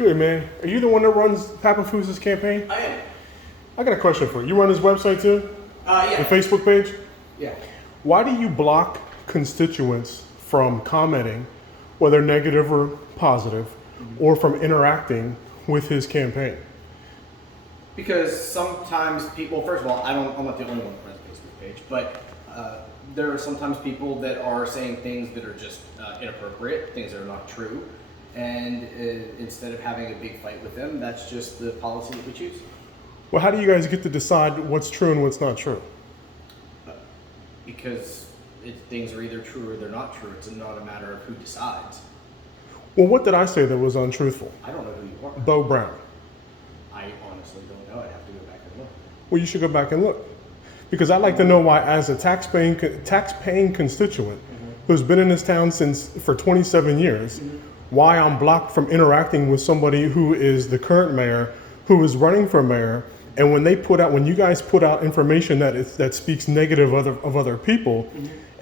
Good, man. Are you the one that runs Papenfuse's campaign? I am. I got a question for you. You run his website too? Yeah. The Facebook page? Yeah. Why do you block constituents from commenting, whether negative or positive, or from interacting with his campaign? Because sometimes people, first of all, I'm not the only one that runs a Facebook page, but there are sometimes people that are saying things that are just inappropriate, things that are not true. And instead of having a big fight with them, that's just the policy that we choose. Well, how do you guys get to decide what's true and what's not true? Because things are either true or they're not true. It's not a matter of who decides. Well, what did I say that was untruthful? I don't know who you are. Bo Brown. I honestly don't know. I'd have to go back and look. Well, you should go back and look. Because I'd like to know why, as a tax-paying constituent who's been in this town for 27 years, why I'm blocked from interacting with somebody who is the current mayor, who is running for mayor, and when you guys put out information that speaks negative of other people,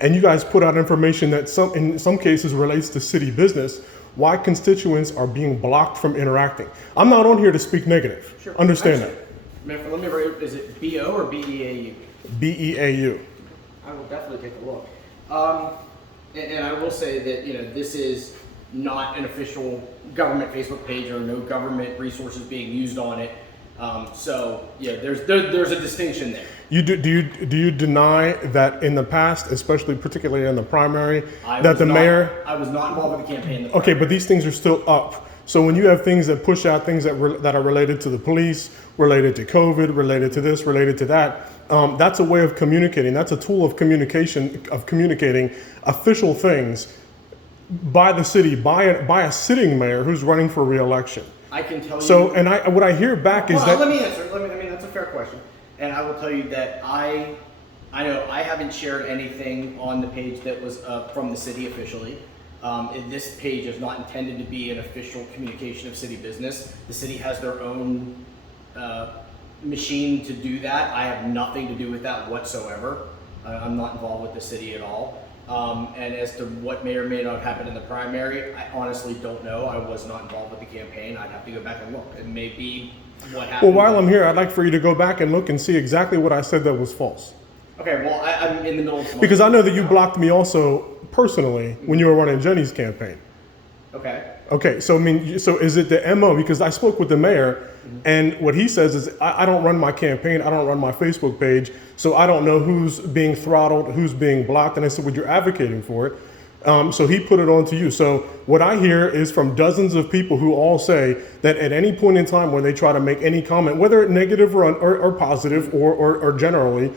and you guys put out information that in some cases relates to city business, why constituents are being blocked from interacting? I'm not on here to speak negative. Sure. Understand Actually, let me write, is it B-O or B-E-A-U? B-E-A-U. I will definitely take a look. And I will say that, this is not an official government Facebook page or no government resources being used on it. So yeah, there's a distinction there. Do you deny that in the past, especially particularly in the primary, I that the mayor? I was not involved with the campaign. Okay, but these things are still up. So when you have things that push out things that are related to the police, related to COVID, related to this, related to that, that's a way of communicating. That's a tool of communicating official things by the city, by a sitting mayor who's running for re-election. I can tell you. So, and what I hear back is that. Let me answer. That's a fair question, and I will tell you that I know I haven't shared anything on the page that was from the city officially. And this page is not intended to be an official communication of city business. The city has their own machine to do that. I have nothing to do with that whatsoever. I'm not involved with the city at all. And as to what may or may not have happened in the primary, I honestly don't know. I was not involved with the campaign. I'd have to go back and look. It may be what happened. Well, while I'm here, I'd like for you to go back and look and see exactly what I said that was false. Okay, well, I'm in the middle of something. Because I know that you blocked me also personally when you were running Jenny's campaign. Okay. Okay, so so is it the MO? Because I spoke with the mayor, and what he says is, I don't run my campaign, I don't run my Facebook page, so I don't know who's being throttled, who's being blocked. And I said, well, you're advocating for it. So he put it on to you. So what I hear is from dozens of people who all say that at any point in time when they try to make any comment, whether it's negative or positive or generally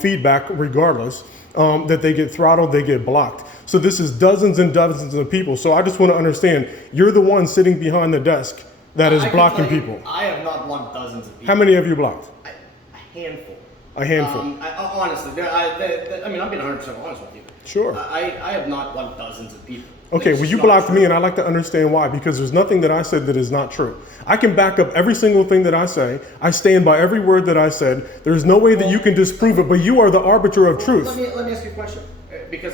feedback regardless, that they get throttled, they get blocked. So this is dozens and dozens of people. So I just want to understand, you're the one sitting behind the desk that is blocking people. I have not blocked dozens of people. How many have you blocked? A handful. A handful. Honestly, I'm being 100% honest with you. Sure. I have not blocked dozens of people. Okay, well, you blocked me, and I'd like to understand why, because there's nothing that I said that is not true. I can back up every single thing that I say. I stand by every word that I said. There's no way that you can disprove it, but you are the arbiter of truth. Let me ask you a question, because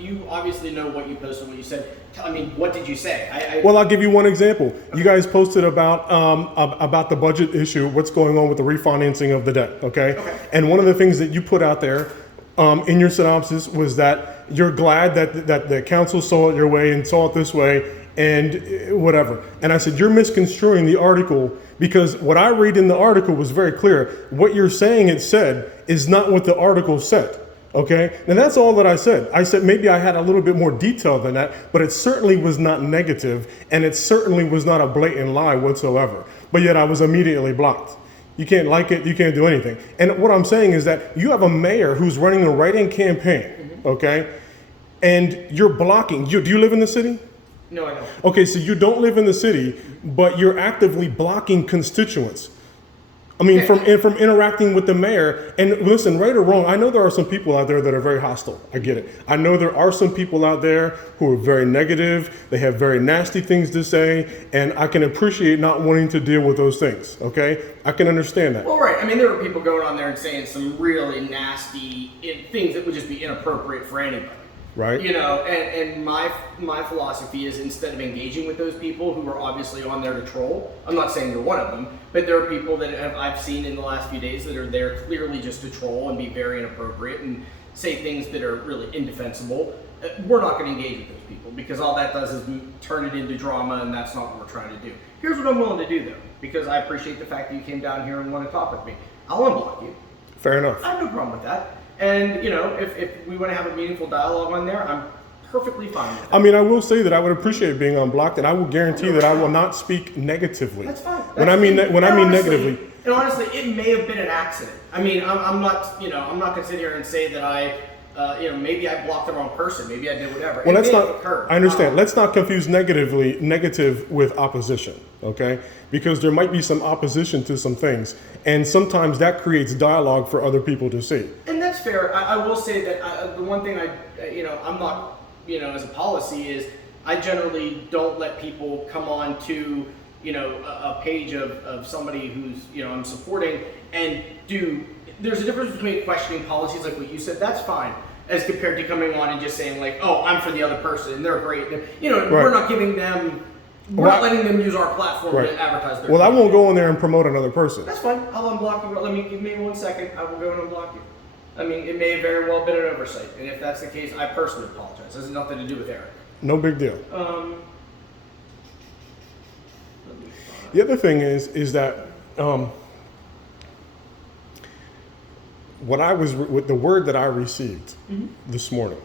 you obviously know what you posted, what you said. What did you say? Well, I'll give you one example. Okay. You guys posted about the budget issue, what's going on with the refinancing of the debt, okay? And one of the things that you put out there in your synopsis was that you're glad that the council saw it your way and saw it this way and whatever. And I said, you're misconstruing the article, because what I read in the article was very clear. What you're saying it said is not what the article said. Okay, and that's all that I said. I said maybe I had a little bit more detail than that, but it certainly was not negative, and it certainly was not a blatant lie whatsoever. But yet I was immediately blocked. You can't like it, you can't do anything. And what I'm saying is that you have a mayor who's running a write-in campaign, okay, and you're blocking. Do you live in the city? No, I don't. Okay, so you don't live in the city, but you're actively blocking constituents. From interacting with the mayor. And listen, right or wrong, I know there are some people out there that are very hostile. I get it. I know there are some people out there who are very negative. They have very nasty things to say, and I can appreciate not wanting to deal with those things. Okay, I can understand that. Well, right. There were people going on there and saying some really nasty things that would just be inappropriate for anybody. right? You know, and my philosophy is, instead of engaging with those people who are obviously on there to troll, I'm not saying you're one of them, but there are people that I've seen in the last few days that are there clearly just to troll and be very inappropriate and say things that are really indefensible. We're not going to engage with those people, because all that does is turn it into drama, and that's not what we're trying to do. Here's what I'm willing to do, though, because I appreciate the fact that you came down here and want to talk with me. I'll unblock you. Fair enough. I have no problem with that. And, you know, if we want to have a meaningful dialogue on there, I'm perfectly fine with that. I mean, I will say that I would appreciate being unblocked, and I will guarantee that I will not speak negatively. That's fine. When I mean negatively. And honestly, it may have been an accident. I mean, I'm not going to sit here and say that maybe I blocked the wrong person. Maybe I did whatever. Well, it let's may not. have occurred. I understand. Let's not confuse negative with opposition, okay? Because there might be some opposition to some things, and sometimes that creates dialogue for other people to see. And that's fair. I will say that the one thing I'm not, as a policy is, I generally don't let people come on to, a page of somebody who's, I'm supporting and there's a difference between questioning policies like what you said, that's fine, as compared to coming on and just saying like, oh, I'm for the other person and they're great. We're not giving them, we're not letting them use our platform to advertise their Well, I won't go in there and promote another person. That's fine. I'll unblock you. Give me 1 second. I will go and unblock you. I mean, it may have very well been an oversight, and if that's the case, I personally apologize. It has nothing to do with Eric. No big deal. The other thing is that with the word that I received this morning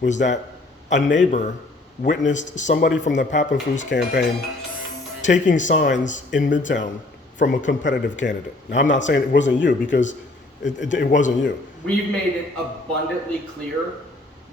was that a neighbor witnessed somebody from the Papenfuse campaign taking signs in Midtown from a competitive candidate. Now, I'm not saying it wasn't you, because it wasn't you. We've made it abundantly clear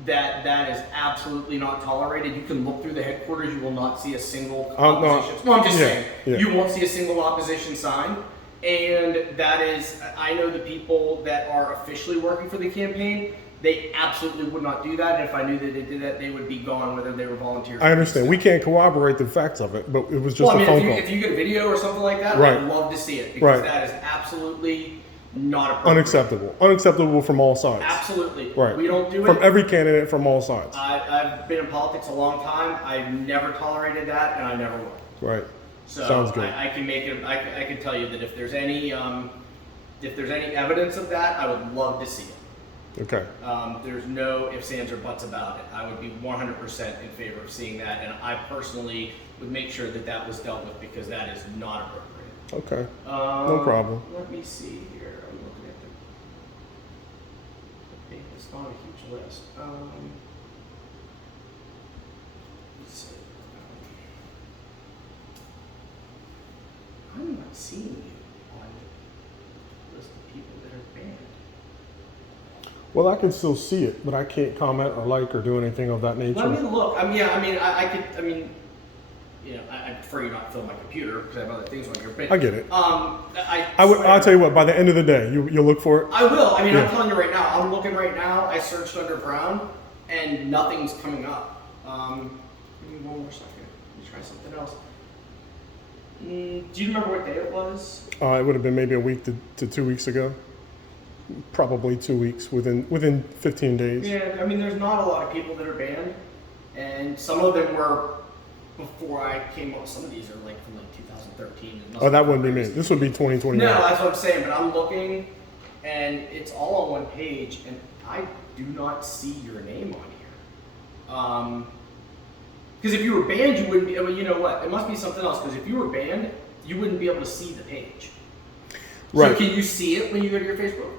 that that is absolutely not tolerated. You can look through the headquarters, you will not see a single opposition. No, I'm just saying, you won't see a single opposition sign. And that is, I know the people that are officially working for the campaign, they absolutely would not do that. And if I knew that they did that, they would be gone, whether they were volunteers. I understand. We can't corroborate the facts of it, but it was just a phone call. If you get a video or something like that, right. I'd love to see it, because that is absolutely not appropriate. Unacceptable. Unacceptable from all sides. Absolutely. Right. We don't do it. From every candidate from all sides. I've been in politics a long time. I've never tolerated that, and I never will. Right. So sounds good. I can make it. I can tell you that if there's any evidence of that, I would love to see it. Okay. There's no ifs, ands, or buts about it. I would be 100% in favor of seeing that, and I personally would make sure that that was dealt with, because that is not appropriate. Okay. No problem. Let me see here. I'm looking at it's not a huge list. Let's see. I'm not seeing you on the list of people that are banned. Well, I can still see it, but I can't comment or like or do anything of that nature. Let me look. I prefer you not fill my computer because I have other things on here. But, I get it. I'll tell you what. By the end of the day, you'll look for it. I will. I'm telling you right now. I'm looking right now. I searched under Brown, and nothing's coming up. Give me 1 more second. Let me try something else. Do you remember what day it was? It would have been maybe a week to 2 weeks ago. Probably 2 weeks, within 15 days. Yeah, I mean, there's not a lot of people that are banned, and some of them were before I came on. Some of these are from 2013. Oh, that wouldn't be me. This would be 2021. No, that's what I'm saying. But I'm looking, and it's all on one page, and I do not see your name on here. Because if you were banned, you wouldn't be. Well, you know what? It must be something else. Because if you were banned, you wouldn't be able to see the page. Right. So can you see it when you go to your Facebook?